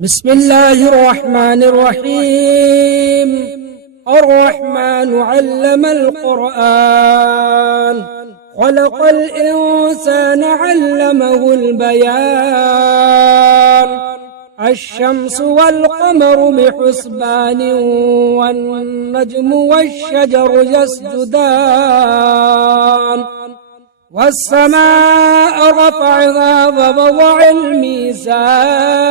بسم الله الرحمن الرحيم. الرحمن علم القرآن، خلق الإنسان علمه البيان. الشمس والقمر بحسبان، والنجم والشجر يسجدان. والسماء رفعها ووضع الميزان،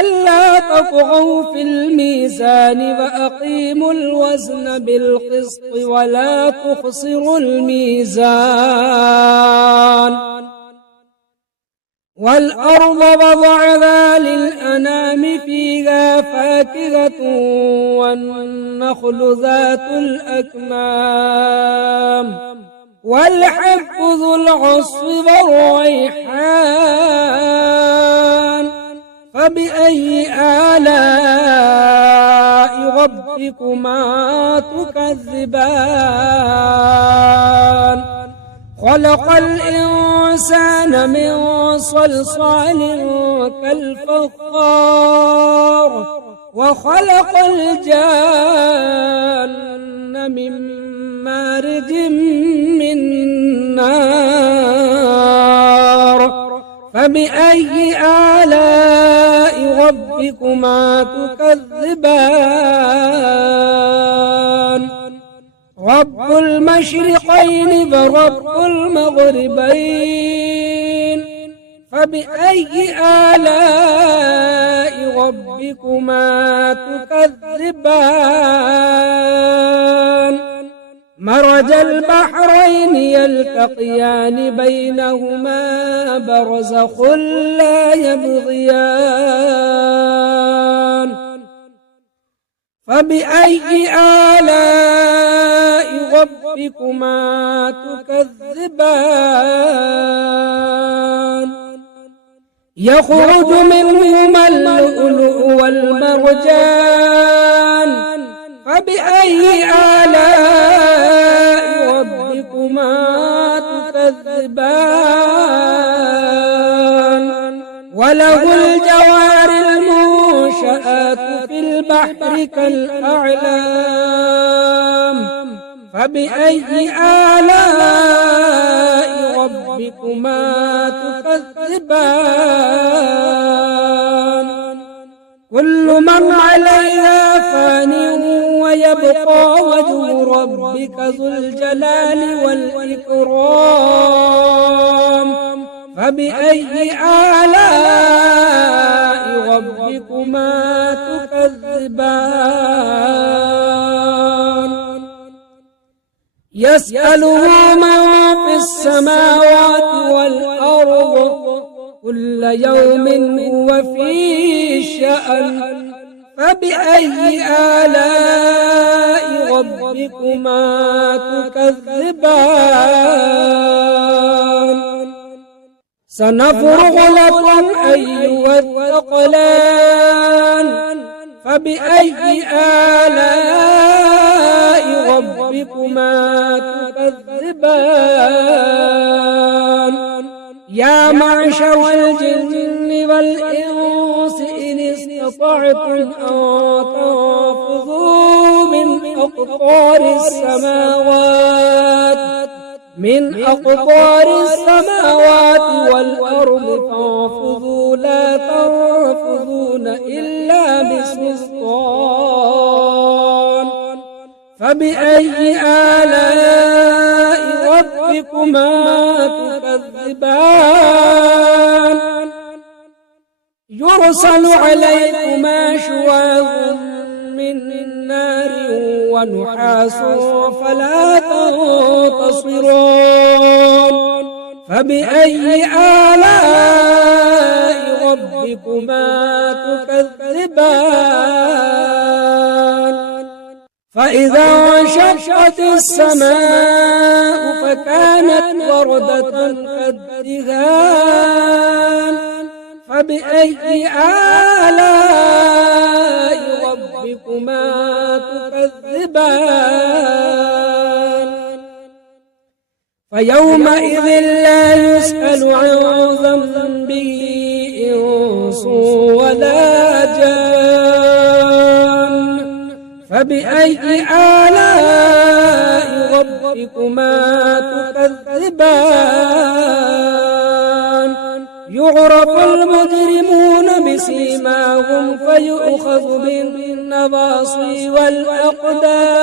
ألا تطغوا في الميزان وأقيموا الوزن بالقسط ولا تخسروا الميزان. والأرض وضعها للأنام، فيها فاكهة والنخل ذات الأكمام، والحب ذو العصف والريحان. فبأي آلاء ربكما تكذبان؟ خلق الإنسان من صلصال كالفخار، وخلق الجان من مارج من نار. فبأي آلاء ربكما تكذبان؟ رب المشرقين ورب المغربين، فبأي آلاء ربكما تكذبان؟ مرج البحرين يلتقيان، بينهما برزخ لا يبغيان. فبأي آلاء ربكما تكذبان؟ يخرج منهما اللؤلؤ والمرجان، فبأي آلاء ربكما تكذبان؟ وله الجوار المنشآت في البحر كالأعلام، فبأي آلاء ربكما تكذبان؟ كل من عليها فان، ويبقى وجه ربك ذو الجلال والإكرام. فبأي آلاء ربكما تكذبان؟ يسأله من في السماوات والأرض، كل يوم هو في شأن. فبأي آلاء ربكما تكذبان؟ سنفرغ لكم أيها الثقلان، فبأي آلاء ربكما تكذبان؟ يا معشر الجن والإنس إن استطعتم أن تنفذوا من أقطار السماوات والأرض، فانفذوا لا تنفذون إلا بسلطان. فبأي آلاء ربكما تكذبان؟ يرسل عليكما شواظ من نار ونحاس فلا تنتصران. فبأي آلاء ربكما تكذبان؟ فإذا انشقت السماء فكانت وردة كالدهان. فبأي آلاء ربكما تكذبان؟ فيومئذ لا يسأل عن ذنبه إنس إنس ولا جان فبأي آلاء ربكما تكذبان يعرف المجرمون بسيماهم فيؤخذ بالنواصي والأقدام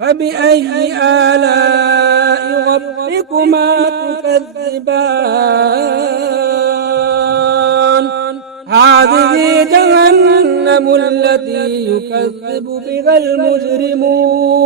فبأي آلاء ربكما تكذبان هذه جهنم التي يكذب بها المجرمون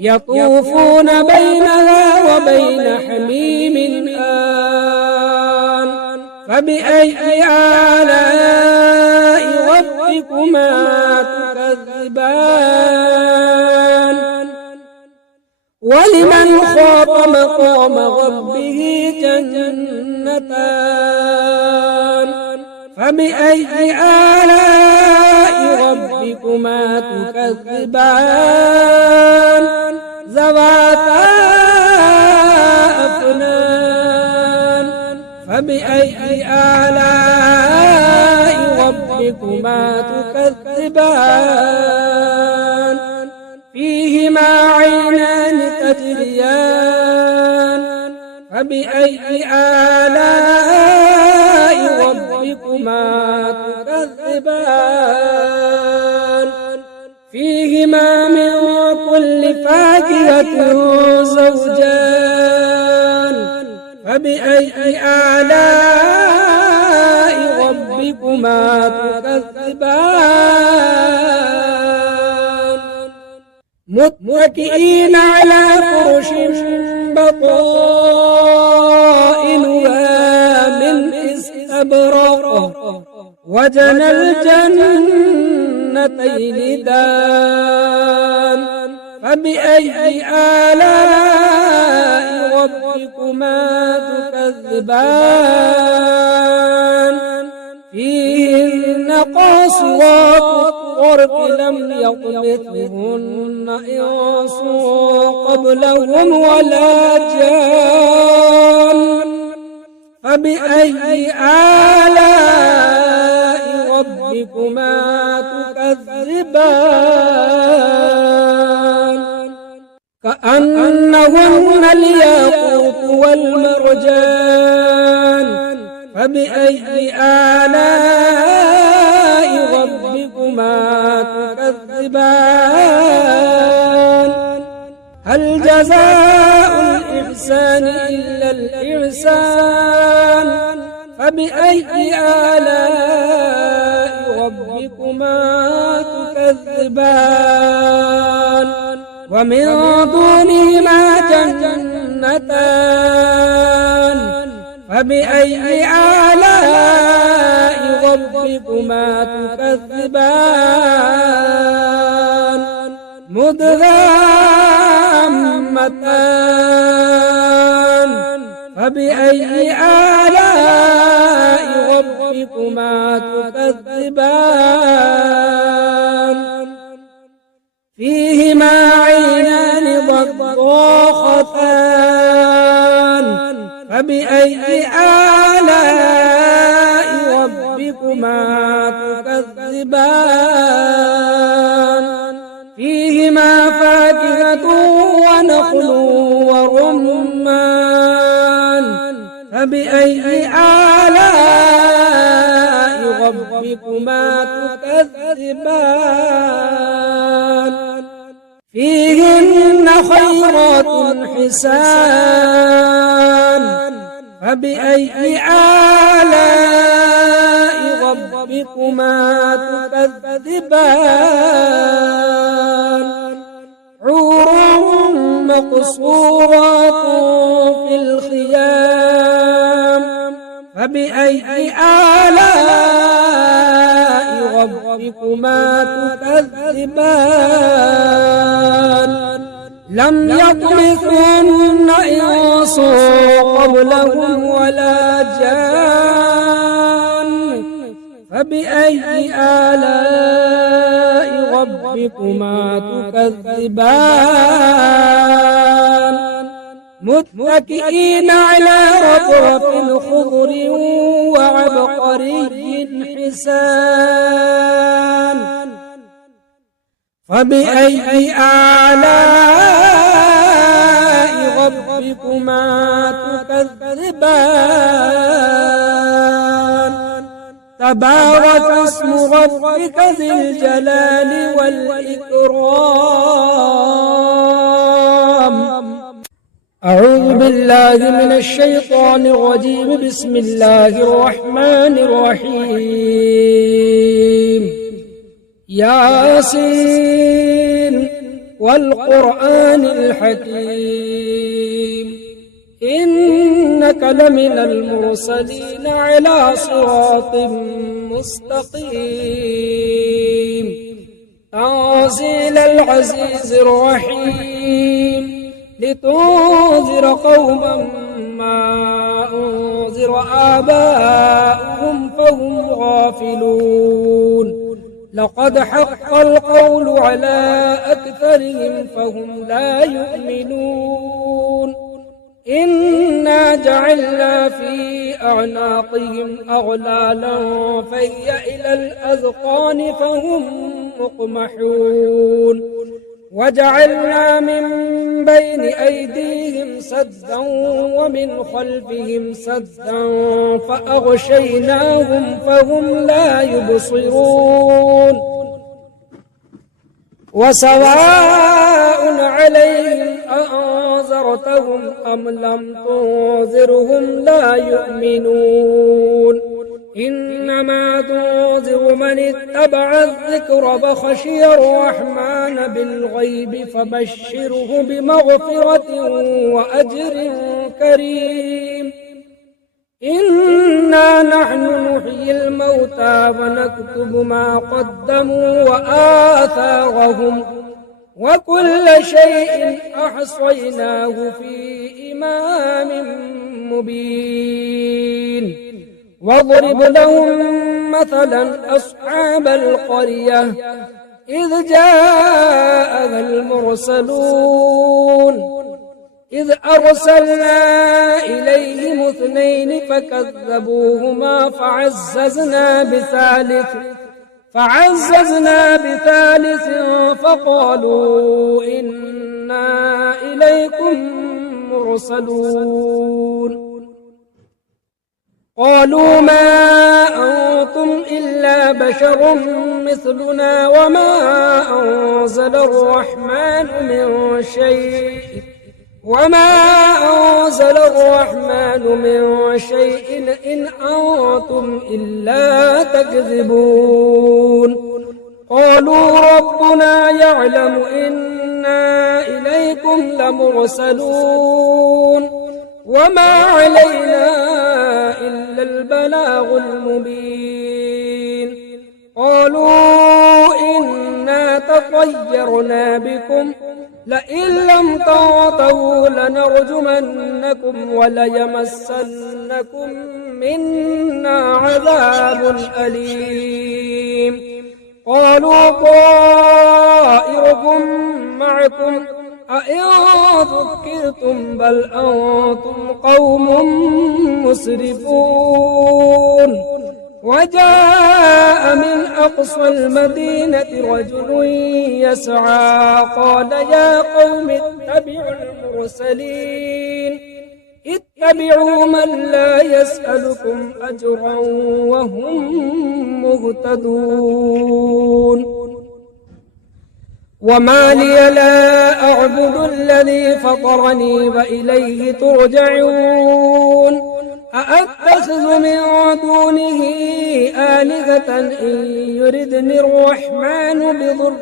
يطوفون بينها وبين حميم آن فبأي آلاء ربكما تكذبان ولمن خاف مقام ربه جنتان فبأي آلاء ربكما تكذبان ذواتا أفنان فبأي آلاء ربكما تكذبان فيهما عينان تجريان فبأي آلاء ربكما تكذبان فيهما من كل فاكهة زوجان فبأي آلاء ربكما تكذبان متكئين على فرش بطائنها من استبرق وجنى الجنتين دان فبأي آلاء ربكما تكذبان فيهن قاصرات الطرف لم يطمثهن إنس قبلهم ولا جان فبأي آلاء ربكما تكذبان كأنهن الياقوت والمرجان فبأي آلاء ربكما تكذبان هل جزاء الإحسان إلا الإحسان فبأي آلاء ربكما تكذبان ومن دونهما جنتان فبأي آلاء ربكما تكذبان مدهامتان فبأي آلاء ربكما تكذبان فيهما عينان ضاختان فبأي آلاء ربكما تكذبان فيهما فاكهة ونخل ورمان فبأي آلاء ربكما تكذبان فيهن خيرات حسان فبأي آلاء ربكما تكذبان حور مقصورات في الخيام فبأي آلاء ربكما تكذبان لم يطمثهن إنس قبلهم ولا جان فبأي آلاء ربكما تكذبان متكئين على رفرف خضر وعبقري حسان فبأي آلاء ربكما تكذبان تبارك اسم ربك ذي الجلال والإكرام. أعوذ بالله من الشيطان الرجيم. بسم الله الرحمن الرحيم. ياسين والقرآن الحكيم إنك لمن المرسلين على صراط مستقيم تنزيل العزيز الرحيم لتنذر قوما ما أنذر آباؤهم فهم غافلون لقد حق القول على أكثرهم فهم لا يؤمنون إنا جعلنا في أعناقهم أغلالا فهي إلى الأذقان فهم مقمحون وجعلنا من بين أيديهم سدا ومن خلفهم سدا فأغشيناهم فهم لا يبصرون وسواء عليهم أأنذرتهم أم لم تنذرهم لا يؤمنون إنما تنذر من اتبع الذكر فخشي الرحمن بالغيب فبشره بمغفرة وأجر كريم. إنا نحن نحيي الموتى ونكتب ما قدموا وآثارهم وكل شيء أحصيناه في إمام مبين. واضرب لهم مثلا أصحاب القرية إذ جاءها المرسلون إذ أرسلنا إليهم 2 فكذبوهما فعززنا بثالث فقالوا إنا إليكم مرسلون قالوا ما أنتم إلا بشر مثلنا وما أنزل الرحمن من شيء إن أنتم إلا تكذبون قالوا ربنا يعلم إنا إليكم لمرسلون وما علينا إلا البلاغ المبين قالوا إنا تطيرنا بكم لئن لم تنتهوا لنرجمنكم وليمسنكم منا عذاب أليم قالوا طائركم معكم أئن ذكرتم بل أنتم قوم مسرفون وجاء من أقصى المدينة رجل يسعى قال يا قوم اتبعوا المرسلين اتبعوا من لا يسألكم أجرا وهم مهتدون وما لي لا أعبد الذي فطرني وإليه ترجعون أأتخذ من دونه آلهة إن يردني الرحمن بضر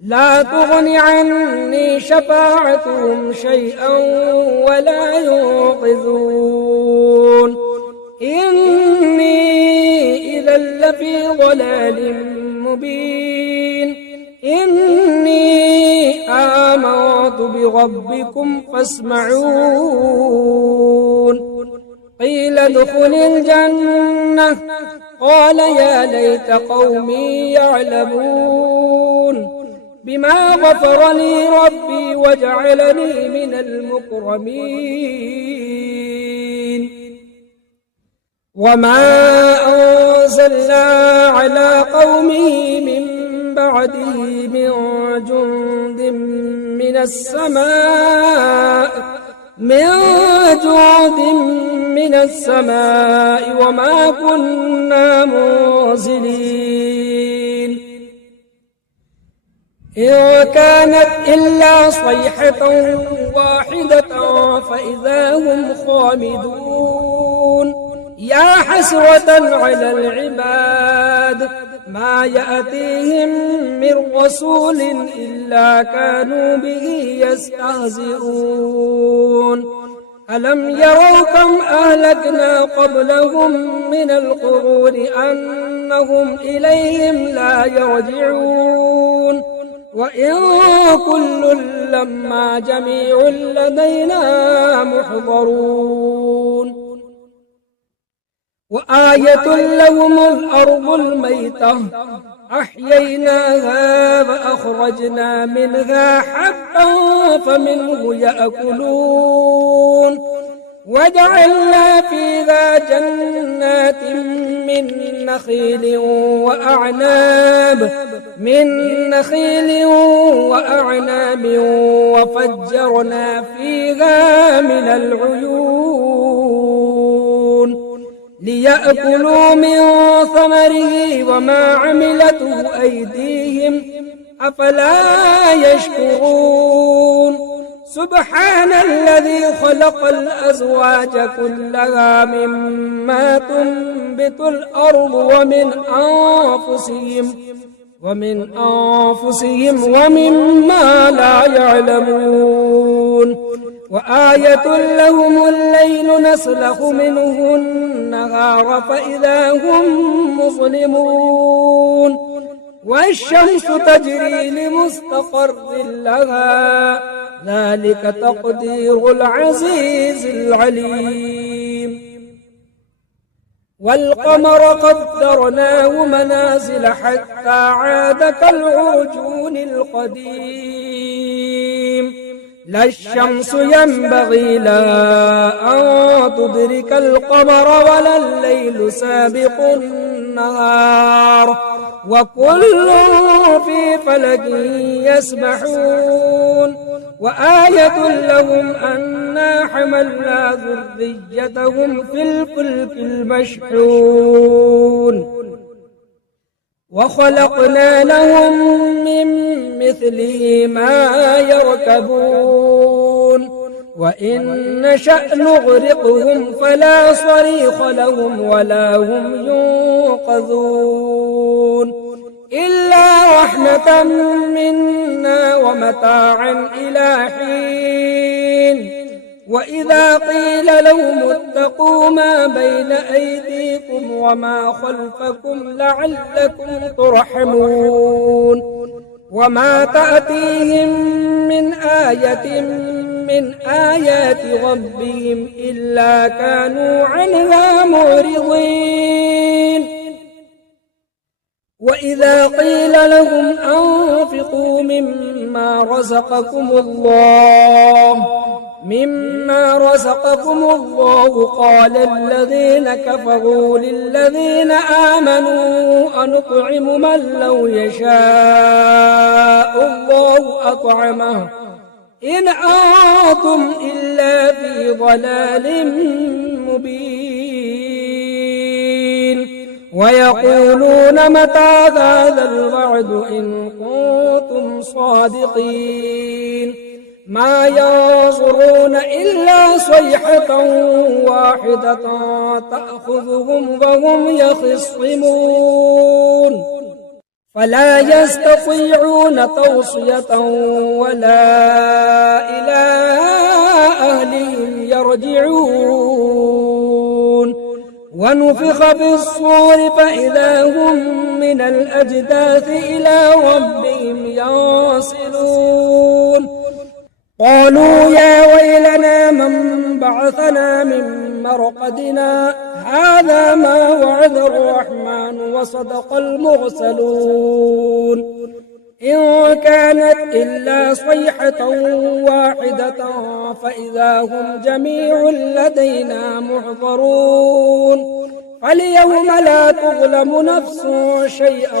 لا تغن عني شفاعتهم شيئا ولا ينقذون إني إذا لفي ضلال مبين إني آمنت بربكم فاسمعون قيل ادخل الجنة قال يا ليت قومي يعلمون بما غفر لي ربي وجعلني من المكرمين وما أنزلنا على قومه من بعده من جند من السماء وما كنا منزلين إن كانت إلا صيحة واحدة فإذا هم خامدون يا حسرة على العباد ما يأتيهم من رسول إلا كانوا به يستهزئون ألم يروا كم أهلكنا قبلهم من القرون أنهم إليهم لا يرجعون وإن كل لما جميع لدينا محضرون وآية لهم الأرض الميتة أحييناها فأخرجنا منها حبا فمنه يأكلون وجعلنا فيها جنات من نخيل وأعناب وفجرنا فيها من العيون ليأكلوا من ثمره وما عملته أيديهم أفلا يشكرون سبحان الذي خلق الأزواج كلها مما تنبت الأرض ومن أنفسهم ومما لا يعلمون وآية لهم الليل نسلخ منه النهار فإذا هم مظلمون والشمس تجري لمستقر لها ذلك تقدير العزيز العليم والقمر قدرناه منازل حتى عاد كالعرجون القديم لا الشمس ينبغي لها أن تدرك القمر ولا الليل سابق النهار وكل في فلك يسبحون وآية لهم أنا حملنا ذريتهم في الفلك المشحون وخلقنا لهم من مثله ما يركبون وإن نشأ نغرقهم فلا صريخ لهم ولا هم ينقذون إلا رحمة منا ومتاعا إلى حين وإذا قيل لهم اتقوا ما بين أيديكم وما خلفكم لعلكم ترحمون وما تأتيهم من آية من آيات ربهم إلا كانوا عنها معرضين وإذا قيل لهم أنفقوا مما رزقكم الله قال الذين كفروا للذين آمنوا أنطعم من لو يشاء الله أطعمه إن أنتم إلا في ضلال مبين ويقولون متى هذا الوعد إن كنتم صادقين ما ينظرون إلا صيحة واحدة تأخذهم وهم يخصمون فلا يستطيعون توصية ولا إلى أهلهم يرجعون ونفخ بالصور فإذا هم من الأجداث إلى ربهم ينسلون قالوا يا ويلنا من بعثنا من مرقدنا هذا ما وعد الرحمن وصدق المرسلون إن كانت إلا صيحة واحدة فإذا هم جميع لدينا محضرون فاليوم لا تظلم نفس شيئا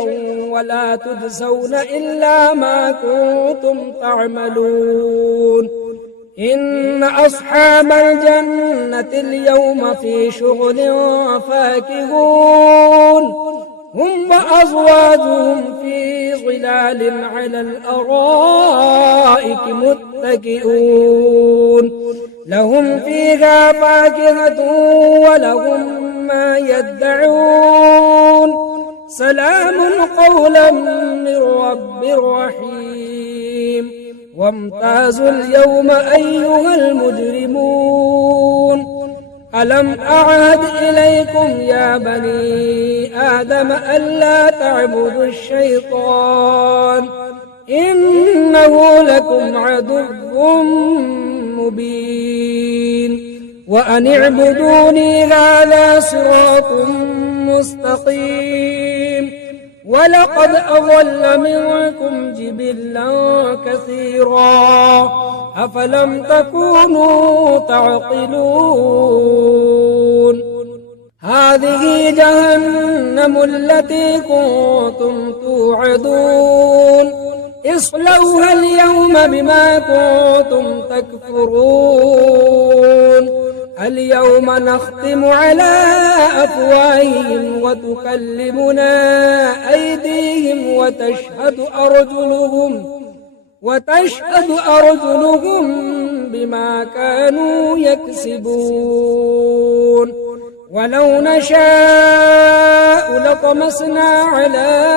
ولا تجزون إلا ما كنتم تعملون إن أصحاب الجنة اليوم في شغل فاكهون هم وأزواجهم في ظلال على الأرائك متكئون لهم فيها فاكهة ولهم ما يدعون سلام قولا من رب رحيم وامتازوا اليوم أيها المجرمون ألم أعهد إليكم يا بني آدم ألا تعبدوا الشيطان إنه لكم عدو مبين وأن اعبدوني هذا صراط مستقيم ولقد أضل منكم جبلا كثيرا أفلم تكونوا تعقلون هذه جهنم التي كنتم توعدون اصلوها اليوم بما كنتم تكفرون اليوم نختم على أفواههم وتكلمنا أيديهم وتشهد أرجلهم بما كانوا يكسبون ولو نشاء لطمسنا على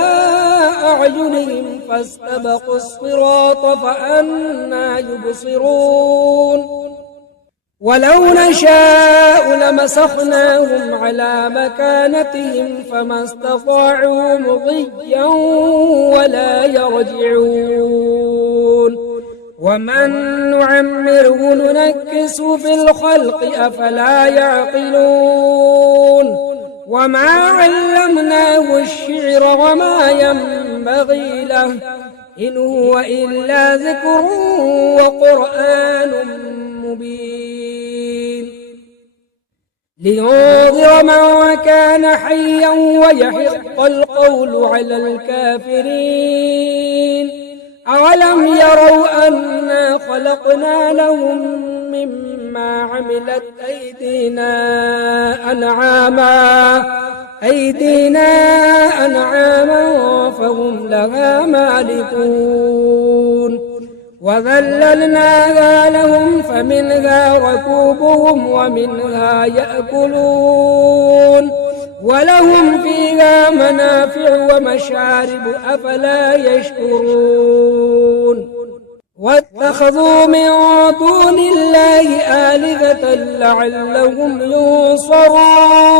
أعينهم فاستبقوا الصراط فأنى يبصرون ولو نشاء لمسخناهم على مكانتهم فما استطاعوا مضيا ولا يرجعون ومن نعمره ننكس في الخلق أفلا يعقلون وما علمناه الشعر وما ينبغي له إن هو إلا ذكر وقرآن مبين لينذر من كان حيا ويحق القول على الكافرين أولم يروا أنا خلقنا لهم مما عملت أيدينا أنعاما فهم لها مالكون وذللناها لهم فمنها ركوبهم ومنها يأكلون ولهم فيها منافع ومشارب أفلا يشكرون واتخذوا من دون الله آلهة لعلهم ينصرون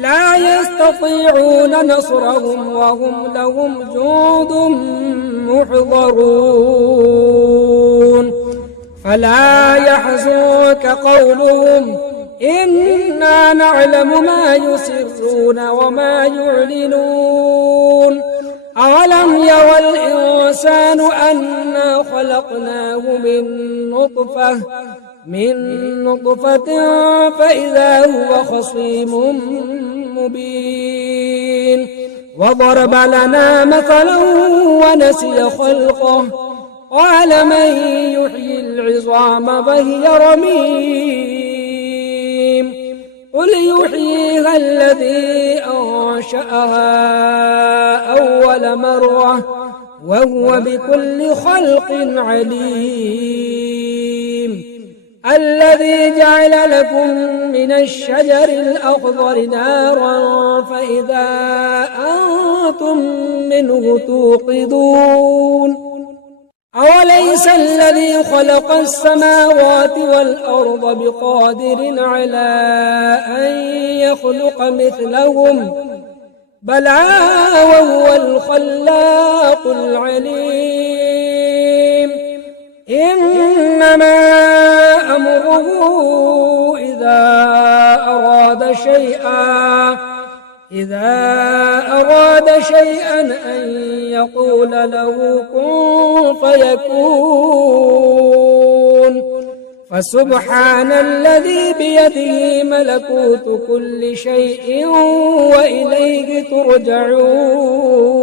لا يستطيعون نصرهم وهم لهم جند محضرون فلا يحزنك قولهم إنا نعلم ما يسرون وما يعلنون أولم يرى الإنسان أنا خلقناه من نطفة فإذا هو خصيم مبين وضرب لنا مثلا ونسي خلقه قال من يحيي العظام وهي رميم قل يحييها الذي أنشأها أول مرة وهو بكل خلق عليم الذي جعل لكم من الشجر الأخضر نارا فإذا أنتم منه توقدون أوليس الذي خلق السماوات والأرض بقادر على أن يخلق مثلهم بلى وهو الخلاق العليم إنما أمره إذا أراد شيئا أن يقول له كن فيكون فسبحان الذي بيده ملكوت كل شيء وإليه ترجعون